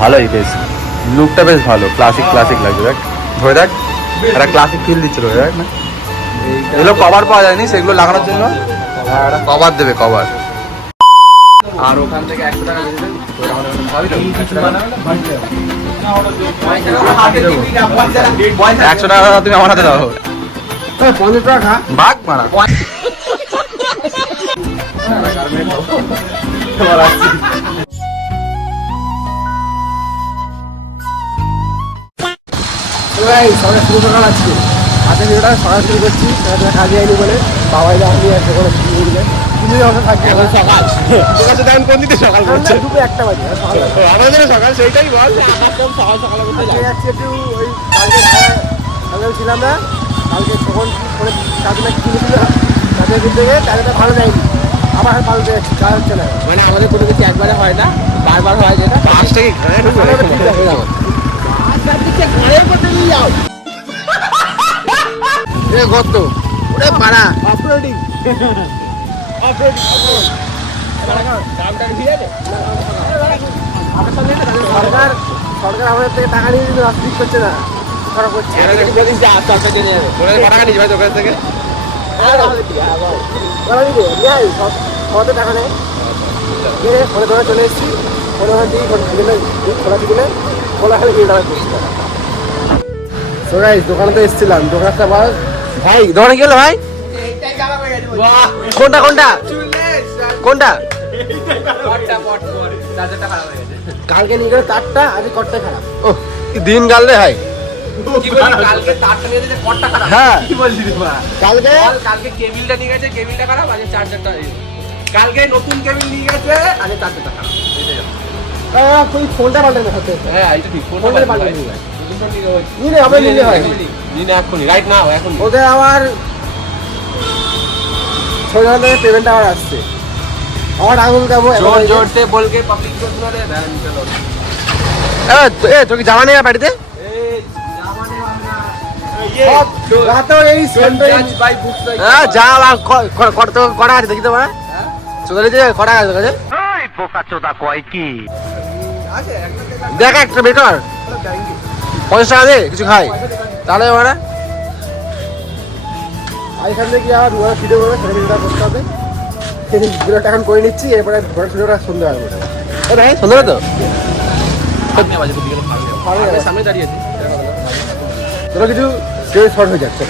ভালোই বেশ, লুকটা বেশ ভালো, ক্লাসিক ক্লাসিক লাগছে। দেখ ধরে দেখ, একটা ক্লাসিক ফিল দিচ্ছিল দেখ না। এগুলো কভার পাওয়া যায়নি, সেগুলো লাগানোর জন্য একটা কভার দেবে, কভার। আর ওখান থেকে 100 টাকা দিয়ে দেবেন, 100 টাকা তুমি আমার হাতে দাও। 50 টাকা ভাগ মারা সকাল শুরু সকাল আজকে হাতে ভিডিওটা সকাল শুরু করছি, কাজে আইনি বলে বাবাই আমি একটা করে তুমি ওখানে থাকবে সকাল কোন দিকে সকাল করছে, দুটো একটা বাজে আমাদের সকাল, সেইটাই বল সকাল সকাল করতে যাচ্ছি একটু। ওই কালকে ছিলাম না, কালকে তখন করে কাজটা কিনেছিল কাজে কিনতে গিয়ে কাজটা ভালো যায়নি, আবার পাল্টে যাচ্ছি, কাজ হচ্ছে না। মানে আমাদের কোনো কিছু একবারে হয় না, বারবার হয়, যেটা পাঁচ থেকে গত ওরে পাড়া অফরোডিং সরকার আমাদের থেকে টাকা নিয়ে কিন্তু রাস্তা ঠিক করছে না, খারাপ করছে। কত টাকা নেই ফোনে ধরে চলে এসেছি, ফোনে ওখান থেকে খোলা দিলে খোলা হলে 2 টাকা করছি। সো গাইস দোকানে তো এসেছিলাম, দোকানটা ভাই দোকানে গেল ভাই, কোনটা কোনটা কোনটা কালকে নিয়ে গেলে তারটা, আজ কটটা খারাপ। ও দিন গাল রে ভাই, হ্যাঁ কালকে কেবিলটা নিয়ে গেছে, কেবিলটা খারাপ, আজ চার্জারটা, কালকে নতুন কেবিল নিয়ে গেছে, আজ চার্জারটা খারাপ। ফোনটা পাল্টে না হচ্ছে, হ্যাঁ এটা ঠিক, ফোনটা পাল্টে নিয়ে রাইট নাও এখন ওদের আবার 6,000 টাকা পেমেন্ট আবার আসছে, আমার আঙুল দেবো জোর से बोल के पब्लिक को सुना दे बहन चलो। এ তোর কি জামা নেই বাড়িতে? কটা আছে দেখি তো কটা আছে দেখ, একটা বেকার 50 টাকা দে কিছু খাই, তাহলে ওরা এখান থেকে আর ভিডিও করবে, সেটা ভিডিওটা করতে হবে। ভিডিওটা এখন করে নিচ্ছি, এরপরে ভিডিওটা সন্ধ্যে হবে, সন্ধ্যে হবে তো সামনে দাঁড়িয়ে আছে তোরা কিছু শর্ট হয়ে যাচ্ছে।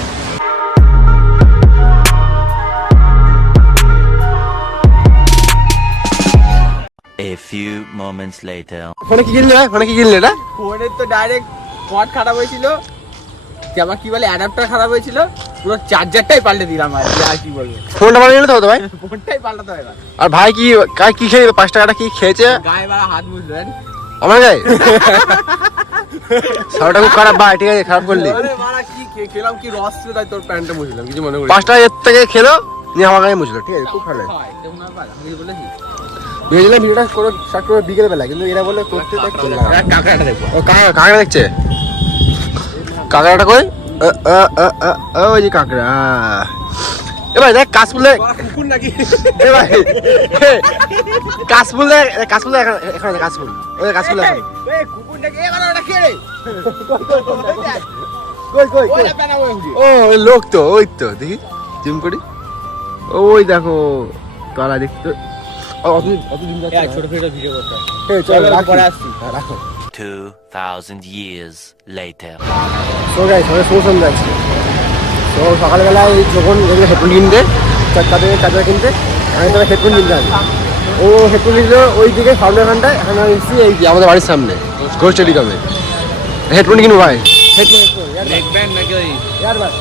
A few moments later. ফোনে কি কিনলে? ফোনে কি কিনলে এটা? ফোনের তো ডাইরেক্ট পট খারাপ হয়েছিল, আমার কি বলে অ্যাডাপ্টার খারাপ হয়েছিল, পুরো চার্জারটাই পাল্টে দিলাম। আর কি বলবো, ফোনটা পাল্টে নিলে তো হতো ভাই, ফোনটাই পাল্টাতে হবে। আর ভাই কি খেয়ে 5 টাকাটা কি খেয়েছে? গায়ে বাড়া হাত বুঝলেন আমার গায়ে সারাটা খুব খারাপ ভাই, ঠিক আছে খারাপ করলি। আরে মারা কি খেলাম, কি রস ছিল তাই তোর প্যান্টে মুছলাম, কিছু মনে করি 5 টাকা এর থেকে খেলো নিয়ে আমার গায়ে মুছলো, ঠিক আছে খুব ভালো ভেবেছিলাম ভিডিওটা করে স্টার্ট করে বিকেল বেলা, কিন্তু এরা বলে করতে তাই করলাম। কাঁকড়াটা দেখবো, ও কাঁকড়া দেখছে, কাঁকড়াটা কই? ওই যে কাঁকড়া। এ ভাই দেখ কাশফুলে কুকুর নাকি, এ ভাই কাশফুলে এখানে কাশফুল, ওই কাশফুল এখন এই কুকুর নাকি, এ মানে ওটা কে রে? কই ওটা বানাবো এমনি। ও ওই লোক তো, ওই তো দেখি জুম করি, ওই দেখো কালা দেখতে। অত দিন যাচ্ছে এই ছোট ছোট ভিডিও করতে হয়। এই চল রাখ পরে আসছি। রাখো। 2000 years later. সো গাইস আমরা সোশন যাচ্ছি, তো সকালবেলায় যখন এগুলো হেডফোন কিনতে চার্জার কিনতে, আমি তাহলে হেডফোন কিনতে আসি, ও হেডফোন কিনলো ওই দিকে সামনের ঘন্টায়, এখন আমি এসেছি এই যে আমাদের বাড়ির সামনে ঘোষ টেলিকমে হেডফোন কিনবো ভাই। হেডফোন নেক ব্যান্ড নাকি ওই ইয়ারবাড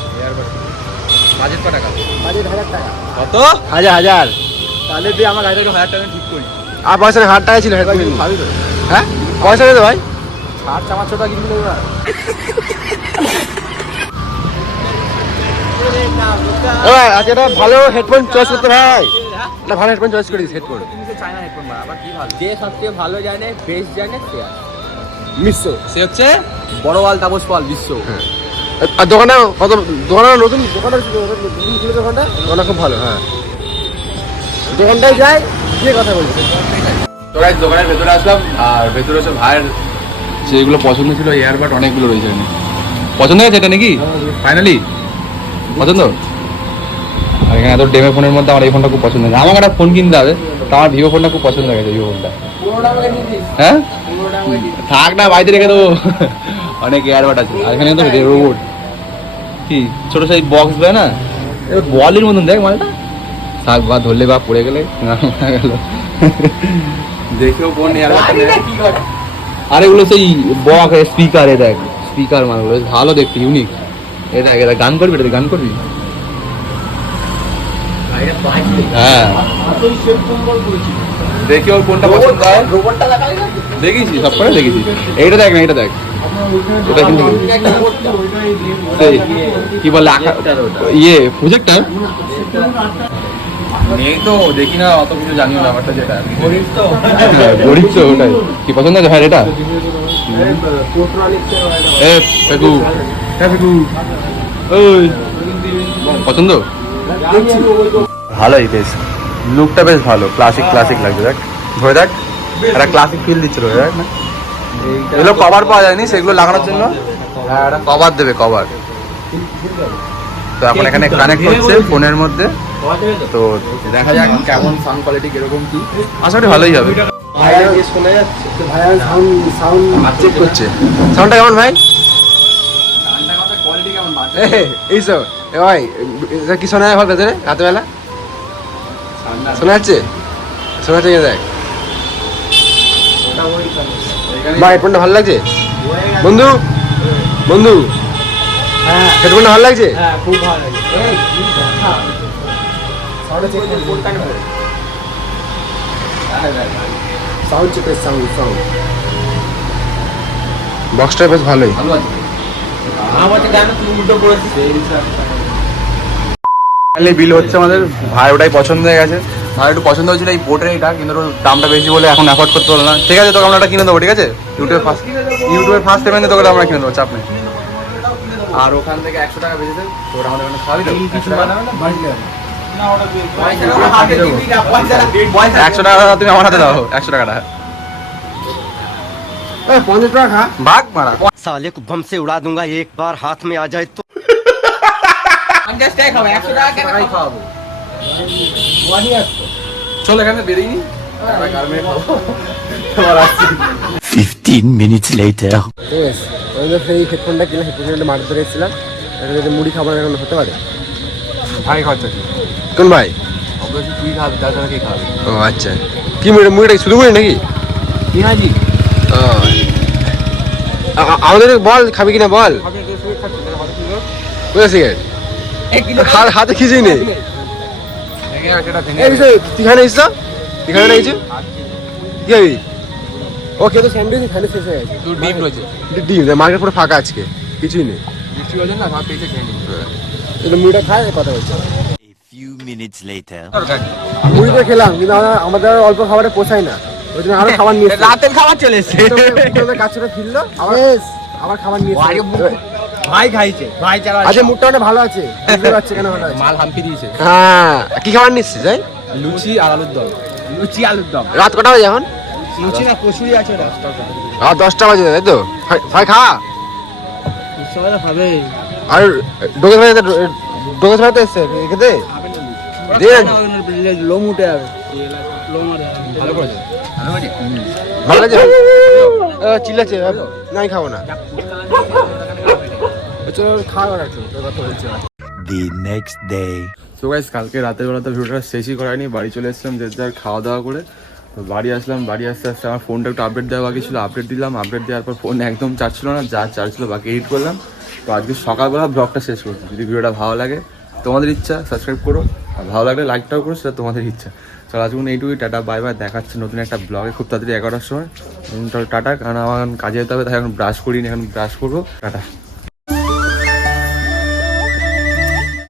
বাজেট কত টাকা? বাজেট 1000 টাকা। কত? হাজার তাহলে তুই আমার গাড়িটা 1000 টাকা ঠিক করি। আর পয়সা নেই, 1000 টাকা ছিল হেডফোন কিনবো। হ্যাঁ পয়সা নেই তো ভাই, 4-5 টাকা কিনবি না? আজকে একটা ভালো হেডফোন চয়েস করতে ভাই, একটা ভালো হেডফোন চয়েস করিস। হেডফোন চায়না হেডফোন মারা আবার কি ভালো, যে সবথেকে ভালো জানে বেস্ট জানে সে মিশ্র, সে হচ্ছে বড়ওয়াল তাপস পাল বিশ্ব। আর দোকানটা কত, দোকানটা নতুন দোকানটা খুব ভালো। হ্যাঁ দোকানটায় যাই গিয়ে কথা বলছি। তোরা দোকানের ভেতরে আসলাম, আর ভেতরে হচ্ছে ভাইয়ের সেগুলো পছন্দ ছিল, এয়ারবাড অনেকগুলো রয়েছে এখানে। পছন্দ হয়েছে এটা নাকি ফাইনালি পছন্দ? আর এখানে এত ডেমে ফোনের মধ্যে আমার এই ফোনটা খুব পছন্দ হয়েছে। আমাকে একটা ফোন কিনতে হবে, তো আমার ভিভো ফোনটা খুব পছন্দ হয়েছে, ভিভো ফোনটা। হ্যাঁ থাক না, বাড়িতে রেখে দেবো। অনেক এয়ারবাড আছে। আর এখানে তো রোবট কি ছোট সাইজ বক্স দেয় না, বলের মতন দেখ মালটা, শাক বা ধরলে বা পড়ে গেলে গেল। দেখেও কোন এয়ারবাডটা। আর এগুলো সেই বক্স স্পিকার, দেখ স্পিকার মালগুলো ভালো দেখতে, ইউনিক। এটা এটা গান করবি, এটা গান করবি? হ্যাঁ দেখি ওর কোনটা পছন্দ হয়। দেখেছি সব করে দেখেছি। এইটা দেখ না, এটা দেখ, ওটা কিন্তু সেই কি বলে ইয়ে প্রজেক্টর নেই তো, দেখি না অত কিছু জানিও ব্যাপারটা। যেটা গরিব তো ওটাই। কি পছন্দ আছে ভাই এটা? ওই পছন্দ ভালোই, বেশ লুকটা বেশ ভালো, ক্লাসিক ক্লাসিক লাগছে। দেখ ধরে দেখ, একটা ক্লাসিক ফিল দিচ্ছিল দেখ না। এগুলো কভার পাওয়া যায়নি, সেগুলো লাগানোর জন্য একটা কভার দেবে, কভার। তো এখন এখানে কানেক্ট হচ্ছে ফোনের মধ্যে, তো দেখা যাক কেমন সাউন্ড কোয়ালিটি কিরকম কি। আশা করি ভালোই হবে। চেক করছে সাউন্ডটা কেমন ভাই? এই তো ভাই, এটা কি শোনা যায় ভাই ভেতরে রাতেবেলা? শোনা যাচ্ছে? শোনা যাচ্ছে দেখ ভাই, হেডফোনটা ভালো লাগছে বন্ধু? বন্ধু হেডফোনটা ভালো লাগছে? খুব ভালো সাউন্ড চেক, সাউন্ড সাউন্ড বক্সটা বেশ ভালোই। বিল হচ্ছে আমাদের। ভাই ওটাই পছন্দ হয়ে গেছে। ভাই একটু পছন্দ হয়েছিল এই বোটের এটা, কিন্তু ওর দামটা বেশি বলে এখন অ্যাফোর্ড করতে পারলো না। ঠিক আছে, তোকে আমরা একটা কিনে দেবো, ঠিক আছে? ইউটিউবের ফার্স্ট পেমেন্টে তোকে আমরা কিনে দেবো, চাপ নেই। আর ওখান থেকে 100 টাকা বেঁচেছে, তোর আমাদের ওখানে খাওয়াবি তো? 100 টাকা তুমি আমার হাতে দাও, 100 টাকাটা 50 টাকা খা। ভাগ মারা। साले को बम से उड़ा दूंगा एक बार हाथ में आ जाए तो। 50 টাকা খাবে, 100 টাকা কেন খাওয়াবো? চল এখানে বেরিয়ে নি। 15 minutes later. বেশ, ওই যে সেই হেডফোনটা কিনে হেডফোনটা মার্কেট করে এসেছিলাম। এটা যদি মুড়ি খাবার এখন হতে পারে। ভাই খরচা কি? কোন ভাই? অবশ্যই তুই খাবি, তাছাড়া কে খাবে? ও আচ্ছা, কি মুড়ি? মুড়িটা শুধু মুড়ি নাকি? পেঁয়াজি ও, আমাদের বল খাবি কিনা বল। কোথায় সিগারেট? হাতে খিচেই নেই। এই বিষয় তুই খানে এসছ? তুই খানে না কিছু? কি খাবি? ও খেতে স্যান্ডউইচ খানে শেষ হয়ে গেছে। তোর ডিম রয়েছে। ডিম মার্কেট পুরো ফাঁকা আজকে, কিছুই নেই। বৃষ্টি হয়েছে না, ভাব পেয়েছে খেয়ে নিই। কিন্তু মুড়িটা খায় কথা বলছে। A few minutes later. মুড়িটা খেলাম, কিন্তু আমাদের অল্প খাবারে পোষায় না, ওই জন্য আরো খাবার নিয়ে এসেছি। রাতের খাবার চলে এসছে। কাছটা ফিরলো আবার খাবার নিয়ে এসেছি। ভাই খাইছে, ভাই চালা আচ্ছা, মুখটা অনেক ভালো আছে, বুঝতে পারছি কেন ভালো আছে। মাল হাম্পি দিয়েছে। হ্যাঁ, কি খাবার নিয়ে এসেছিস? লুচি আর আলুর দম। লুচি আলুর দম। রাত কটা বাজে এখন? লুচি না কচুরি আছে ওটা। রাত 10টা বাজে, তাই তো? ভাই খা। সবাই খাবে। আর ডোকে ভাইতে এসছে খেতে দে। লোম উঠে যাবে। ভালো করেছে। ভালো লাগছে? চিল্লাচ্ছে না, আমি খাবো না। চলো খাওয়া রাখো, কথা বলছি। The next day. তো গাইস, কালকে রাতের বেলা তো ভিডিওটা শেষই করায়নি। বাড়ি চলে এসেছিলাম যে যার খাওয়া দাওয়া করে। তো বাড়ি আসলাম, বাড়ি আসতে আসতে আমার ফোনটা একটু আপডেট দেওয়া বাকি ছিল, আপডেট দিলাম। আপডেট দেওয়ার পর ফোন একদম চার্জ ছিল না, যা চার্জ ছিল বাকি এডিট করলাম। তো আজকে সকালবেলা ব্লগটা শেষ করছি। যদি ভিডিওটা ভালো লাগে তোমাদের ইচ্ছা, সাবস্ক্রাইব করো, আর ভালো লাগলে লাইকটাও করো, সেটা তোমাদের ইচ্ছা। চলো আজকে এইটুকুই, টাটা বাই বাই। দেখাচ্ছে নতুন একটা ব্লগে খুব তাড়াতাড়ি 11টার সময়। টাটা, কারণ আমার কাজে যেতে হবে, তাই এখন ব্রাশ করিনি, এখন ব্রাশ করবো। টাটা।